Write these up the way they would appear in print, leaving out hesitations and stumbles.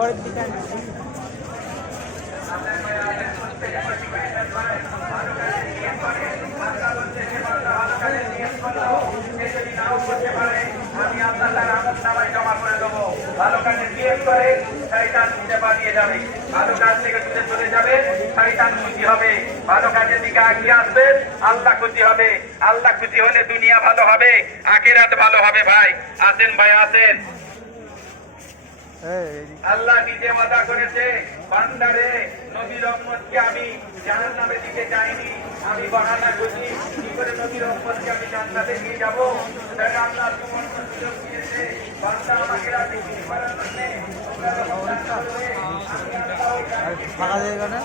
পরের দিকে ভালো কাজে বিয়ে করে শয়তান নিচে পালিয়ে যাবে, ভালো কাজ থেকে দূরে চলে যাবে, শয়তান খুশি হবে। ভালো কাজের দিকে এগিয়ে আসবেন, আল্লাহ খুশি হবে। আল্লাহ খুশি হলে দুনিয়া ভালো হবে, আখিরাত ভালো হবে। ভাই আসেন, ভাই আসেন। আল্লাহ নিজে ওয়াদা করেছে, বান্দারে নবীর উম্মতকে আমি জাহান্নামে দিতে চাইনি, আমি বাহানা করি কি করে নবীর উম্মতকে আমি জান্নাতে নিয়ে যাব। তাই আল্লাহ তোমার সুযোগ দিয়েছে, বান্দা আমাকে রাতে কি করার জন্য ফাঁকা জায়গা না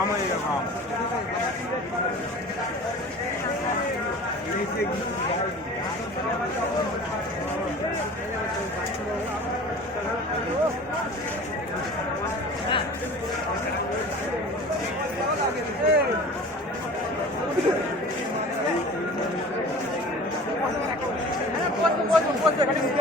আমার এরকম কত